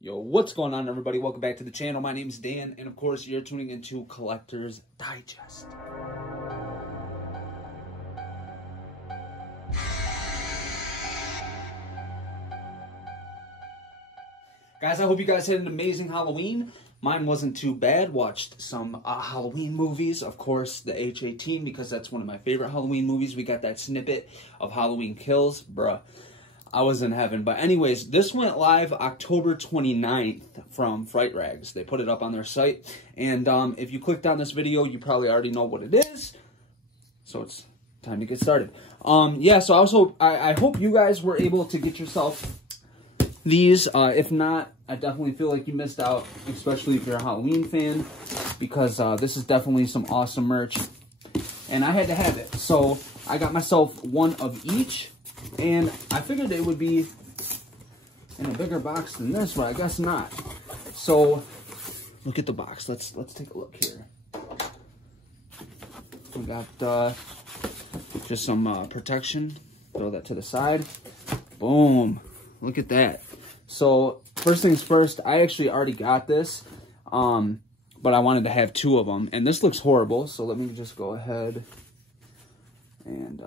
Yo, what's going on, everybody? Welcome back to the channel. My name is Dan, and of course, you're tuning into Collector's Digest. Guys, I hope you guys had an amazing Halloween. Mine wasn't too bad. Watched some Halloween movies. Of course, the H-18, because that's one of my favorite Halloween movies. We got that snippet of Halloween Kills. Bruh, I was in heaven. But anyways, this went live October 29th from Fright. They put it up on their site. And if you clicked on this video, you probably already know what it is. So it's time to get started. Yeah, so I hope you guys were able to get yourself these. If not, I definitely feel like you missed out, especially if you're a Halloween fan, because this is definitely some awesome merch. And I had to have it. So I got myself one of each. And I figured it would be in a bigger box than this, but I guess not. So look at the box. Let's take a look here. We got just some protection. Throw that to the side. Boom. Look at that. So first things first, I actually already got this, but I wanted to have two of them. And this looks horrible, so let me just go ahead and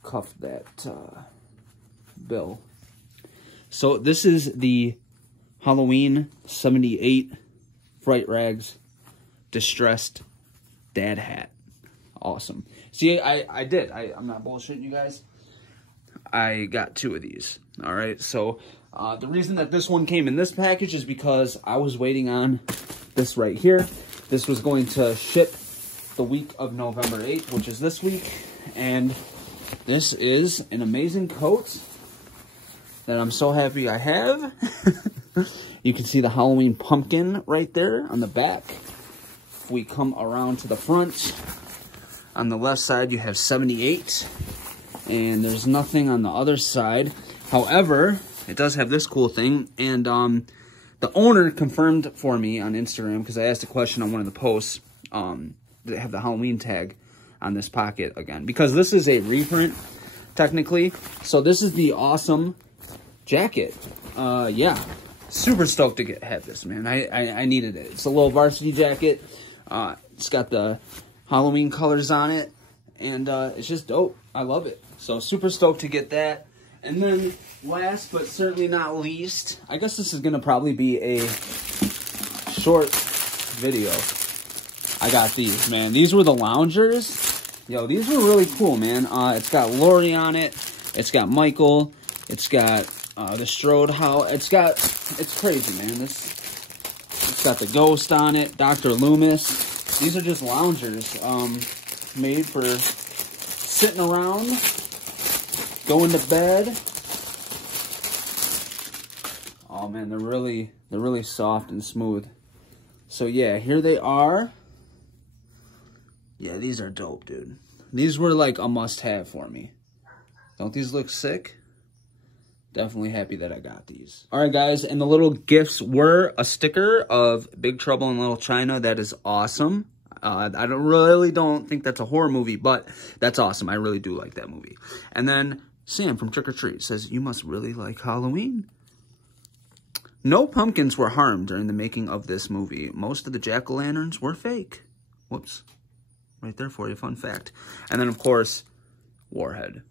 cuff that bill. So this is the Halloween 78 Fright Rags Distressed Dad Hat. Awesome. See, I'm not bullshitting you guys. I got two of these. All right. So the reason that this one came in this package is because I was waiting on this right here. This was going to ship the week of November 8th, which is this week. And this is an amazing coat that I'm so happy I have. You can see the Halloween pumpkin right there on the back. If we come around to the front, on the left side you have 78. And there's nothing on the other side. However, it does have this cool thing. And the owner confirmed for me on Instagram, because I asked a question on one of the posts, they have the Halloween tag on this pocket again, because this is a reprint technically. So this is the awesome jacket. Yeah, super stoked to have this, man. I needed it. It's a little varsity jacket. It's got the Halloween colors on it, and it's just dope. I love it. So super stoked to get that. And then last but certainly not least, I guess this is gonna probably be a short video. I got these, man. These were the loungers. Yo, these were really cool, man. It's got Lori on it. It's got Michael. It's got the Strode House. It's crazy, man. It's got the Ghost on it. Dr. Loomis. These are just loungers made for sitting around, going to bed. Oh man, they're really soft and smooth. So yeah, here they are. Yeah, these are dope, dude. These were like a must-have for me. Don't these look sick? Definitely happy that I got these. All right, guys, and the little gifts were a sticker of Big Trouble in Little China. That is awesome. I don't think that's a horror movie, but that's awesome. I really do like that movie. And then Sam from Trick or Treat says, "You must really like Halloween." No pumpkins were harmed during the making of this movie. Most of the jack-o'-lanterns were fake. Whoops. Right there for you, fun fact. And then, of course, Warhead.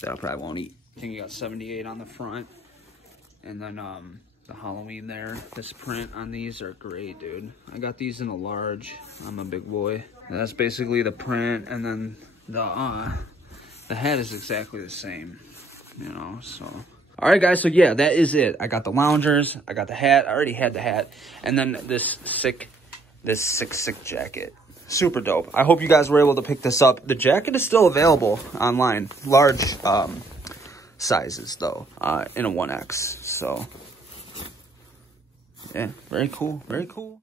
That I probably won't eat. I think you got 78 on the front. And then the Halloween there. This print on these are great, dude. I got these in a large. I'm a big boy. And that's basically the print. And then the hat is exactly the same, you know, so. All right, guys, so yeah, that is it. I got the loungers. I got the hat. I already had the hat. And then this sick jacket. Super dope. I hope you guys were able to pick this up. The jacket is still available online. Large sizes, though, in a 1X. So, yeah, very cool. Very cool.